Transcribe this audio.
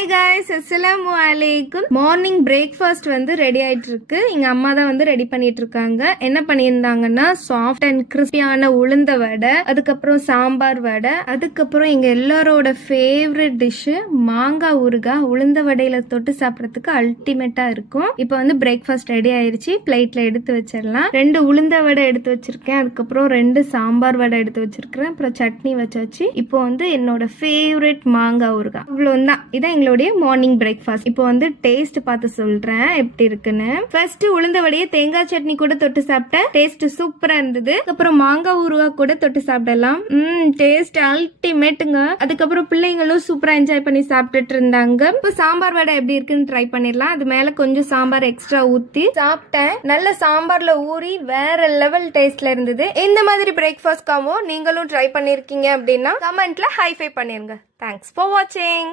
Hi guys, அஸ்ஸலாமு அலைக்கும். Morning breakfast வந்து ரெடி ஆயிட்டு இருக்கு. எங்க அம்மா தான் வந்து ரெடி பண்ணிட்டு இருக்காங்க. என்ன பண்ணியிருந்தாங்கன்னா சாஃப்ட் அண்ட் கிறிஸ்பியான உளுந்த வடை, அதுக்கப்புறம் சாம்பார் வடை, அதுக்கப்புறம் எங்க எல்லாரோட ஃபேவரட் டிஷ் மாங்காய் ஊறுகாய். உளுந்த வடையில தொட்டு சாப்பிட்றதுக்கு அல்டிமேட்டா இருக்கும். இப்போ வந்து பிரேக்ஃபாஸ்ட் ரெடி ஆயிருச்சு. பிளேட்ல எடுத்து வச்சிடலாம். 2 உளுந்த வடை எடுத்து வச்சிருக்கேன், அதுக்கப்புறம் 2 சாம்பார் வடை எடுத்து வச்சிருக்கிறேன், அப்புறம் சட்னி வச்சாச்சு. இப்போ வந்து என்னோட ஃபேவரட் மாங்காய் ஊறுகாய். அவ்வளோதான். இதான் எங்களுடைய மார்னிங் பிரேக்ஃபாஸ்ட். இப்போ வந்து டேஸ்ட் பார்த்து சொல்றேன் எப்படி இருக்குன்னு. ஃபர்ஸ்ட் உளுந்த வடையை தேங்காய் சட்னி கூட தொட்டு சாப்பிட்டேன். டேஸ்ட் சூப்பரா இருந்தது. அப்புறம் மாங்காய் ஊறுகாய் கூட தொட்டு சாப்பிடலாம். டேஸ்ட் அல்டிமேட்டுங்க. அதுக்கப்புறம் பிள்ளைங்களும் சூப்பரா என்ஜாய் பண்ணி சாப்பிட்டுட்டு இருந்தாங்க. இப்போ சாம்பார் வடை எப்படி இருக்குன்னு ட்ரை பண்ணிடலாம். அது மேல கொஞ்சம் சாம்பார் எக்ஸ்ட்ரா ஊத்தி சாப்பிட்டேன். நல்ல சாம்பார்ல ஊறி வேற லெவல் டேஸ்ட்ல இருந்தது. இந்த மாதிரி பிரேக்ஃபாஸ்ட்காவும் நீங்களும் ட்ரை பண்ணிருக்கீங்க அப்படின்னா கமெண்ட்ல ஹைஃபை பண்ணிருங்க. தேங்க்ஸ் ஃபார் வாட்சிங்.